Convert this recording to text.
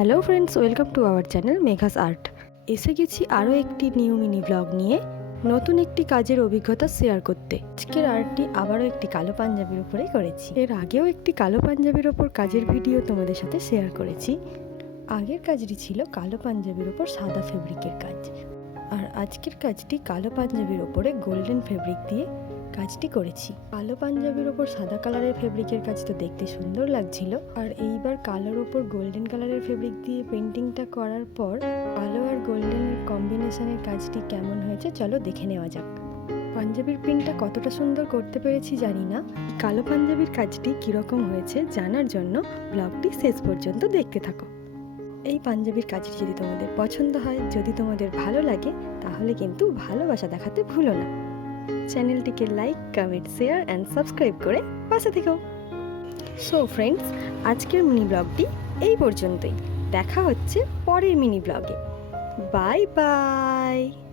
Hello friends welcome to our channel Megha's art এসে গেছি আরও একটি নিউ মিনি ব্লগ নিয়ে, নতুন একটি কাজের অভিজ্ঞতা শেয়ার করতে। আজকের আর্টটি আবারও একটি কালো পাঞ্জাবির উপরে করেছি। এর আগেও একটি কালো পাঞ্জাবির ওপর কাজের ভিডিও তোমাদের সাথে শেয়ার করেছি। আগের কাজটি ছিল কালো পাঞ্জাবির ওপর সাদা ফেব্রিকের কাজ। আর আজকের কাজটি কালো পাঞ্জাবির ওপরে গোল্ডেন ফেব্রিক দিয়ে কাজটি করেছি। কালো পাঞ্জাবির ওপর সাদা কালারের ফেব্রিকের কাজ তো দেখতে সুন্দর লাগছিল। আর এইবার কালোর ওপর গোল্ডেন কালারের ফেব্রিক দিয়ে পেন্টিংটা করার পর কালো আর গোল্ডেনের কম্বিনেশনের কাজটি কেমন হয়েছে চলো দেখে নেওয়া যাক। পাঞ্জাবির প্রিন্টটা কতটা সুন্দর করতে পেরেছি জানি না। কালো পাঞ্জাবির কাজটি কীরকম হয়েছে জানার জন্য ব্লগটি শেষ পর্যন্ত দেখতে থাকো। এই পাঞ্জাবির কাজটি যদি তোমাদের পছন্দ হয়, যদি তোমাদের ভালো লাগে, তাহলে কিন্তু ভালোবাসা দেখাতে ভুলো না। চ্যানেলটিকে like comment share and subscribe করে পাশে থেকো সো ফ্রেন্ডস আজকের মিনি ব্লগটি এই পর্যন্তই। দেখা হচ্ছে পরের মিনি ব্লগে বাই বাই